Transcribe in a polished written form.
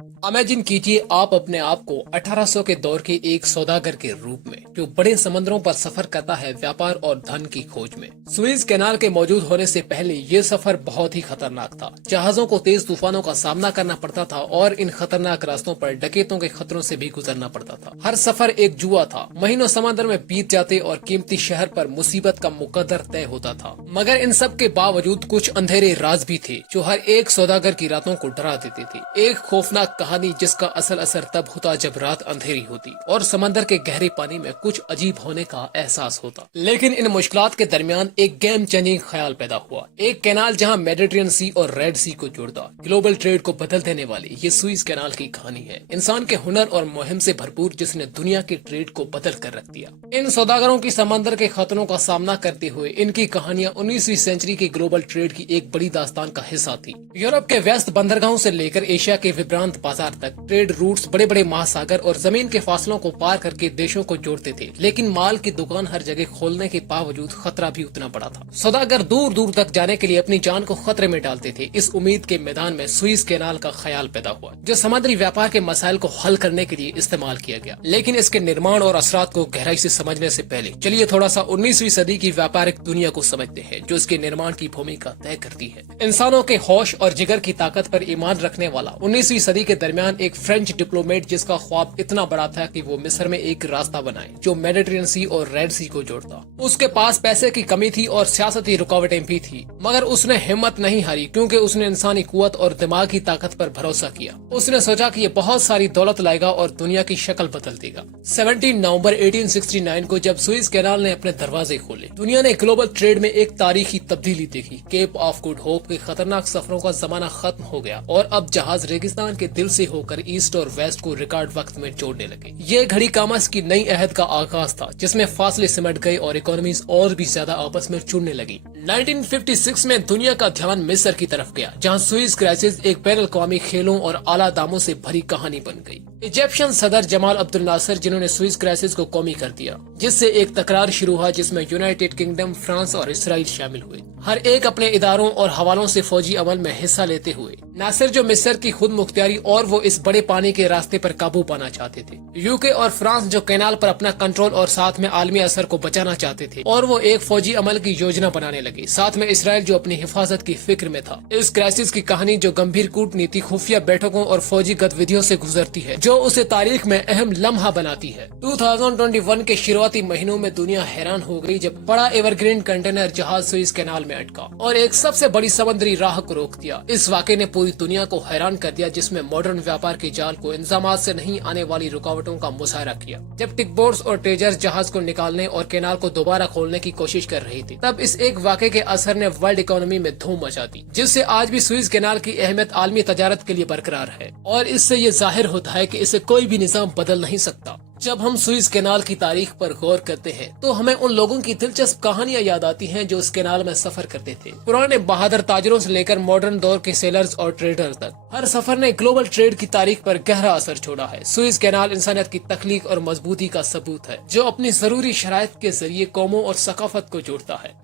Imagine कीजिए आप अपने आप को 1800 के दौर के एक सौदागर के रूप में जो बड़े समंदरों पर सफर करता है व्यापार और धन की खोज में। सुएज कैनाल के मौजूद होने से पहले ये सफर बहुत ही खतरनाक था। जहाजों को तेज तूफानों का सामना करना पड़ता था और इन खतरनाक रास्तों पर डकैतों के खतरों से भी गुजरना पड़ता था। हर सफर एक जुआ था, महीनों समंदर में बीत जाते और कीमती शहर पर मुसीबत का मुकद्दर तय होता था। मगर इन सब के बावजूद कुछ अंधेरे राज भी थे जो हर एक सौदागर की रातों को डरा देते थे। एक खौफनाक कहानी जिसका असल असर तब होता जब रात अंधेरी होती और समंदर के गहरे पानी में कुछ अजीब होने का एहसास होता। लेकिन इन मुश्किलात के दरमियान एक गेम चेंजिंग ख्याल पैदा हुआ। एक कैनाल जहां मेडिटेरियन सी और रेड सी को जोड़ता, ग्लोबल ट्रेड को बदल देने वाली ये सुएज कैनाल की कहानी है। इंसान के हुनर और मुहिम से भरपूर जिसने दुनिया के ट्रेड को बदल कर रख दिया। इन सौदागरों की समंदर के खतरों का सामना करते हुए इनकी कहानियां 19वीं सेंचुरी के ग्लोबल ट्रेड की एक बड़ी दास्तान का हिस्सा थी। यूरोप के व्यस्त बंदरगाहों से लेकर एशिया के विभ्रांत बाजार तक ट्रेड रूट्स बड़े बड़े महासागर और जमीन के फासलों को पार करके देशों को जोड़ते थे। लेकिन माल की दुकान हर जगह खोलने के बावजूद खतरा भी उतना बड़ा था। सौदागर दूर दूर तक जाने के लिए अपनी जान को खतरे में डालते थे। इस उम्मीद के मैदान में सुएज कैनाल का ख्याल पैदा हुआ जो समुद्री व्यापार के मसाइल को हल करने के लिए इस्तेमाल किया गया। लेकिन इसके निर्माण और असरात को गहराई से समझने से पहले चलिए थोड़ा सा 19वीं सदी की व्यापारिक दुनिया को समझते हैं जो इसके निर्माण की भूमिका तय करती है। इंसानों के होश और जिगर की ताकत पर ईमान रखने वाला 19वीं सदी के दरमियान एक फ्रेंच डिप्लोमेट जिसका ख्वाब इतना बड़ा था कि वो मिस्र में एक रास्ता बनाए जो मेडिटेरियन सी और रेड सी को जोड़ता। उसके पास पैसे की कमी थी और सियासती रुकावटें भी थी, मगर उसने हिम्मत नहीं हारी क्योंकि उसने इंसानी कुव्वत और दिमाग की ताकत पर भरोसा किया। उसने सोचा कि ये बहुत सारी दौलत लाएगा और दुनिया की शक्ल बदल देगा। 17 नवंबर 1869 को जब सुएज कैनाल ने अपने दरवाजे खोले, दुनिया ने ग्लोबल ट्रेड में एक तारीखी तब्दीली देखी। केप ऑफ गुड होप के खतरनाक सफरों का जमाना खत्म हो गया और अब जहाज रेगिस्तान के दिल से होकर ईस्ट और वेस्ट को रिकॉर्ड वक्त में जोड़ने लगे। ये घड़ी कामस की नई अहद का आगाज था जिसमें फासले सिमट गए और इकोनॉमीज और भी ज्यादा आपस में जुड़ने लगी। 1956 में दुनिया का ध्यान मिस्र की तरफ गया जहां सुएज क्राइसिस एक बैन अल-अक़वामी खेलों और आला दामों से भरी कहानी बन गई। इजिप्शियन सदर जमाल अब्दुल नासिर जिन्होंने सुएज क्राइसिस को कौमी कर दिया, जिससे एक तकरार शुरू हुआ जिसमें यूनाइटेड किंगडम, फ्रांस और इसराइल शामिल हुए। हर एक अपने इदारों और हवालों से फौजी अमल में हिस्सा लेते हुए नासिर जो मिस्र की खुद मुख्तियारी और वो इस बड़े पानी के रास्ते पर काबू पाना चाहते थे। यूके और फ्रांस जो कैनाल पर अपना कंट्रोल और साथ में आलमी असर को बचाना चाहते थे और वो एक फौजी अमल की योजना बनाने लगे। साथ में इसराइल जो अपनी हिफाजत की फिक्र में था। इस क्राइसिस की कहानी जो गंभीर कूटनीति, खुफिया बैठकों और फौजी गतिविधियों से गुजरती है जो उसे तारीख में अहम लम्हा बनाती है। 2021 के शुरुआती महीनों में दुनिया हैरान हो गई जब बड़ा एवरग्रीन कंटेनर जहाज सुएज कैनाल में अटका और एक सबसे बड़ी समुद्री राह को रोक दिया। इस वाक़े ने पूरी दुनिया को हैरान कर दिया जिसमें मॉडर्न व्यापार के जाल को इंतजामात से नहीं आने वाली रुकावटों का मुशायरा किया। जब टिकबोट्स और ट्रेजर्स जहाज को निकालने और कैनाल को दोबारा खोलने की कोशिश कर रही थी, तब इस एक वाक़े के असर ने वर्ल्ड इकोनॉमी में धूम मचा दी, जिससे आज भी सुएज कैनाल की अहमियत आलमी तजारत के लिए बरकरार है और इससे ये जाहिर होता है कि इसे कोई भी निजाम बदल नहीं सकता। जब हम सुएज कैनाल की तारीख पर गौर करते हैं तो हमें उन लोगों की दिलचस्प कहानियां याद आती हैं जो इस कैनाल में सफर करते थे। पुराने बहादुर ताजरों से लेकर मॉडर्न दौर के सेलर्स और ट्रेडर्स तक हर सफर ने ग्लोबल ट्रेड की तारीख पर गहरा असर छोड़ा है। सुएज कैनाल इंसानियत की तख्लीक और मजबूती का सबूत है जो अपनी जरूरी शराइत के जरिए कौमों और सकाफत को जोड़ता है।